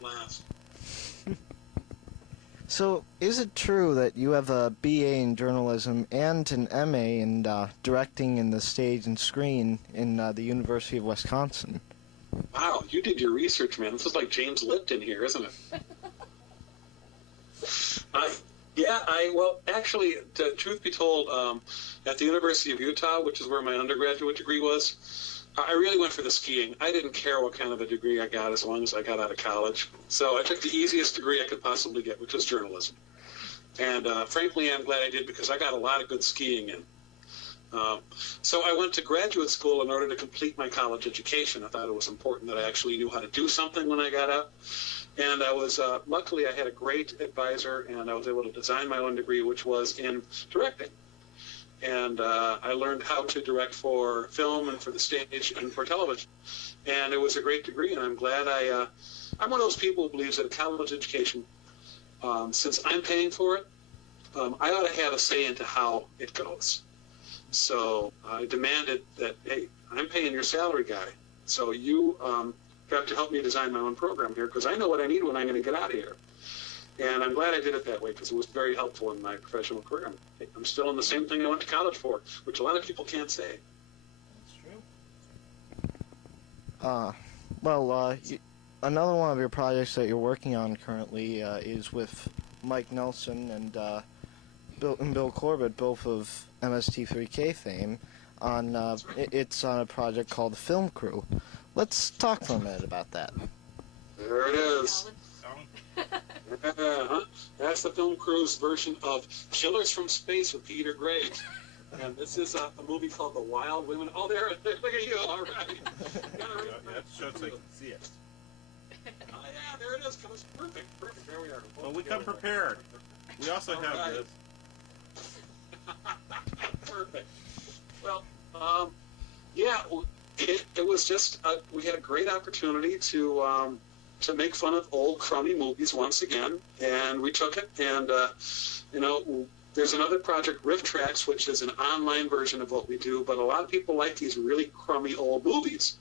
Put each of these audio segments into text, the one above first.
a blast. So, is it true that you have a BA in journalism and an MA in directing in the stage and screen in the University of Wisconsin? Wow, you did your research, man. This is like James Lipton here, isn't it? Well, actually, truth be told, at the University of Utah, which is where my undergraduate degree was, I really went for the skiing. I didn't care what kind of a degree I got as long as I got out of college. So I took the easiest degree I could possibly get, which was journalism. And frankly, I'm glad I did because I got a lot of good skiing in. So I went to graduate school in order to complete my college education. I thought it was important that I actually knew how to do something when I got out. And I was, luckily I had a great advisor and I was able to design my own degree, which was in directing. And I learned how to direct for film and for the stage and for television. And it was a great degree, and I'm glad I'm one of those people who believes that a college education, since I'm paying for it, I ought to have a say into how it goes. So I demanded that, hey, I'm paying your salary guy, so you got to help me design my own program here, because I know what I need when I'm going to get out of here. And I'm glad I did it that way because it was very helpful in my professional career. I'm still in the same thing I went to college for, which a lot of people can't say. That's true. Another one of your projects that you're working on currently is with Mike Nelson and Bill Corbett, both of MST3K fame. It's on a project called The Film Crew. Let's talk for a minute about that. There it is. That's the Film Crew's version of Killers from Space with Peter Graves. And this is a movie called The Wild Women. Oh, there, look at you, all right. That's just so you can see it. Oh, yeah, there it is. Perfect, there we are. Well, we come prepared. We also have this. Perfect. Well, it was just, we had a great opportunity to make fun of old crummy movies once again, and we took it, and there's another project, Riff Tracks, which is an online version of what we do, but a lot of people like these really crummy old movies,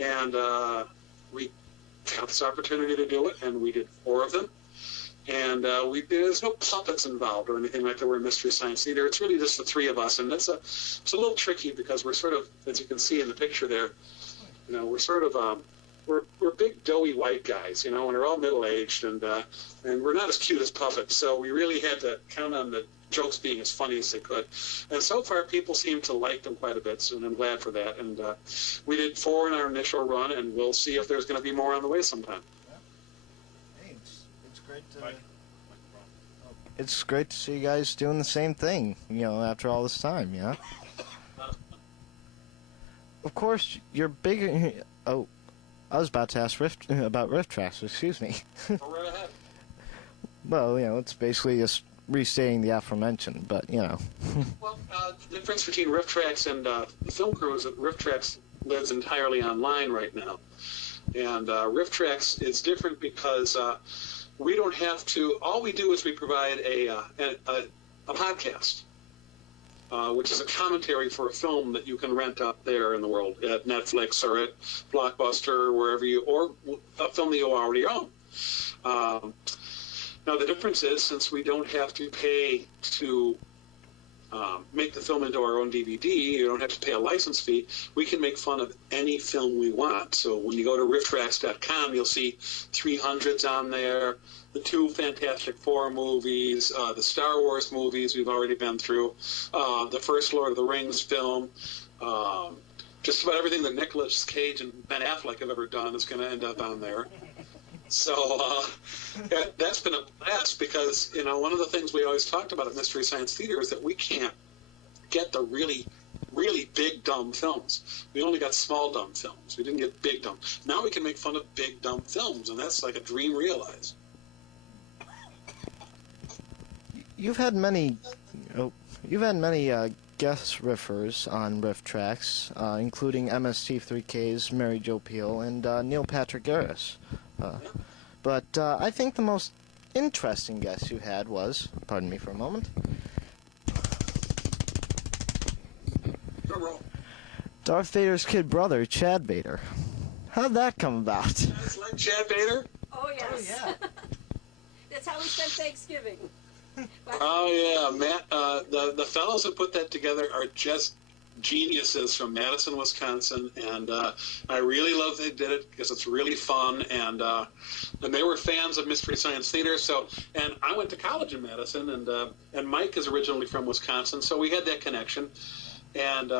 and we got this opportunity to do it, and we did 4 of them, and there's no puppets involved or anything like that. We're Mystery Science Theater. It's really just the 3 of us, and it's a little tricky because we're sort of, as you can see in the picture there, we're sort of we're big doughy white guys, and we're all middle-aged, and we're not as cute as puppets, so we really had to count on the jokes being as funny as they could. And so far, people seem to like them quite a bit, so I'm glad for that. And we did 4 in our initial run, and we'll see if there's going to be more on the way sometime. Yeah. Hey, it's great to... It's great to see you guys doing the same thing, after all this time, yeah? Of course, you're bigger... Oh, I was about to ask about Riff Tracks, excuse me. Go right ahead. Well, it's basically just restating the aforementioned, but, Well, the difference between Riff Tracks and the Film Crew is that Riff Tracks lives entirely online right now. And Riff Tracks is different because we don't have to, all we do is we provide a podcast. Which is a commentary for a film that you can rent out there in the world at Netflix or at Blockbuster or wherever or a film that you already own. Now the difference is, since we don't have to pay to make the film into our own DVD, you don't have to pay a license fee, we can make fun of any film we want. So when you go to rifftracks.com, you'll see 300s on there, the 2 Fantastic Four movies, the Star Wars movies we've already been through, the first Lord of the Rings film, just about everything that Nicolas Cage and Ben Affleck have ever done is going to end up on there. So that's been a blast because, one of the things we always talked about at Mystery Science Theater is that we can't get the really, really big, dumb films. We only got small, dumb films. We didn't get big, dumb. Now we can make fun of big, dumb films, and that's like a dream realized. You've had many guest riffers on Riff Tracks, including MST3K's Mary Jo Peele and Neil Patrick Harris. But I think the most interesting guest you had was, pardon me for a moment, Darth Vader's kid brother, Chad Vader. How'd that come about? It's like Chad Vader? Oh, yes. Oh, yeah. That's how we spent Thanksgiving. Oh yeah, Matt. The fellows that put that together are just geniuses from Madison, Wisconsin, and I really love they did it because it's really fun, and they were fans of Mystery Science Theater. So, and I went to college in Madison, and Mike is originally from Wisconsin, so we had that connection, and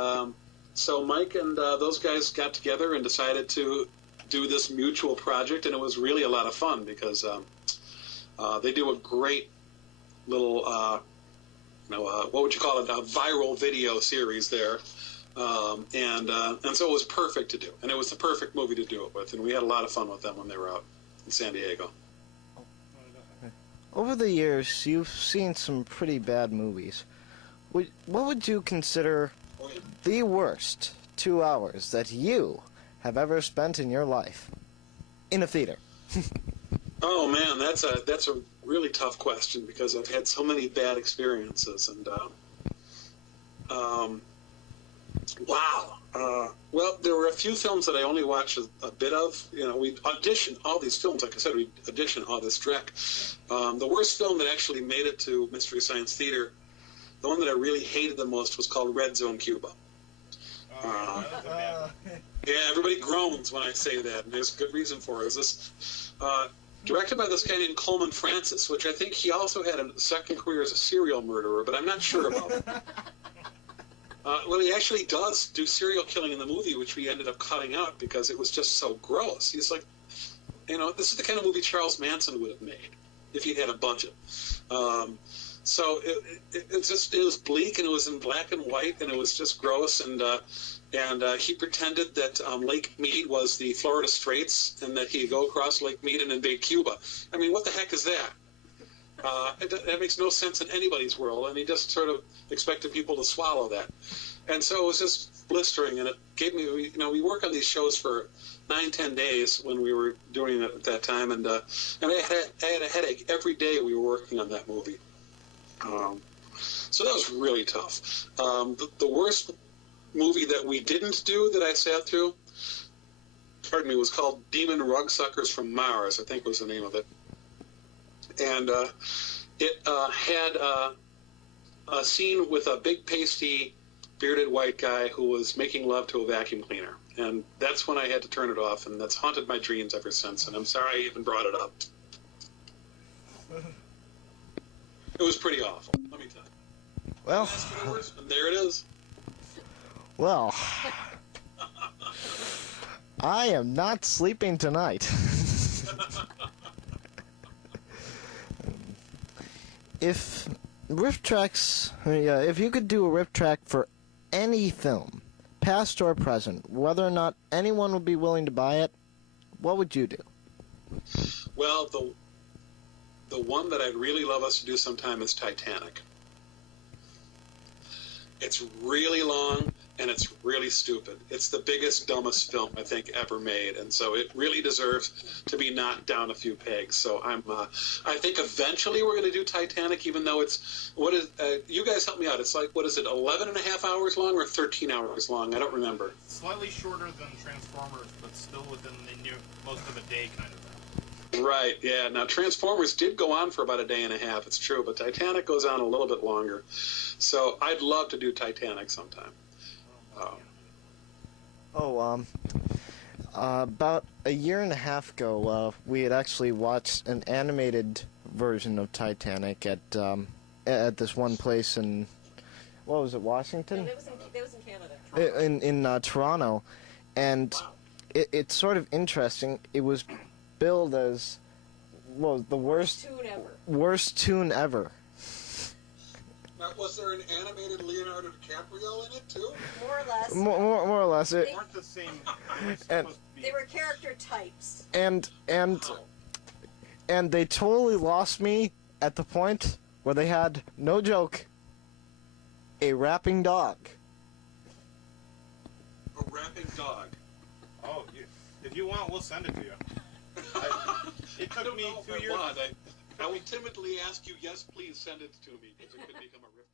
so Mike and those guys got together and decided to do this mutual project, and it was really a lot of fun because they do a great little, what would you call it, a viral video series there. And so it was perfect to do. And it was the perfect movie to do it with. And we had a lot of fun with them when they were out in San Diego. Over the years, you've seen some pretty bad movies. What would you consider the worst 2 hours that you have ever spent in your life in a theater? Oh man, that's a really tough question because I've had so many bad experiences, and wow. Well, there were a few films that I only watched a bit of. You know, we auditioned all these films. Like I said, we auditioned all this dreck. The worst film that actually made it to Mystery Science Theater, the one that I really hated the most, was called Red Zone Cuba. Yeah, everybody groans when I say that, and there's good reason for it. It was this, directed by this guy named Coleman Francis, which I think he also had a second career as a serial murderer, but I'm not sure about it. Well, he actually does do serial killing in the movie, which we ended up cutting out because it was just so gross. He's like, you know, this is the kind of movie Charles Manson would have made if he'd had a budget. So it was bleak, and it was in black and white, and it was just gross, and he pretended that Lake Mead was the Florida Straits, and that he'd go across Lake Mead and invade Cuba. I mean, what the heck is that? That makes no sense in anybody's world, and he just sort of expected people to swallow that. And so it was just blistering, and it gave me, you know, we work on these shows for 9-10 days when we were doing it at that time, and I had a headache every day we were working on that movie. So that was really tough. The worst movie that we didn't do that I sat through, pardon me, was called Demon Rug Suckers from Mars, I think was the name of it. And it had a scene with a big pasty bearded white guy who was making love to a vacuum cleaner. And that's when I had to turn it off, and that's haunted my dreams ever since, and I'm sorry I even brought it up. It was pretty awful, let me tell you. Well, And there it is. well, I am not sleeping tonight. If riff tracks, if you could do a riff track for any film, past or present, whether or not anyone would be willing to buy it, what would you do? Well, the one that I'd really love us to do sometime is Titanic. It's really long, and it's really stupid. It's the biggest, dumbest film I think ever made, and so it really deserves to be knocked down a few pegs. So I think eventually we're going to do Titanic, even though it's, you guys help me out. It's like, what is it, 11 and a half hours long or 13 hours long? I don't remember. Slightly shorter than Transformers, but still within the most of a day kind of thing. Right, yeah. Now, Transformers did go on for about a day and a half, it's true, but Titanic goes on a little bit longer. So I'd love to do Titanic sometime. About a year and a half ago, we had actually watched an animated version of Titanic at this one place in, what was it, Washington? No, that was in Canada. In Toronto, and it's sort of interesting. It was billed as, well, the worst tune ever. Now, was there an animated Leonardo DiCaprio in it, too? More or less. More or less. They weren't the same. They were character types. And they totally lost me at the point where they had, no joke, a rapping dog. A rapping dog? Oh, if you want, we'll send it to you. It took me 2 years. I will timidly ask you, yes, please send it to me, because it could become a rift.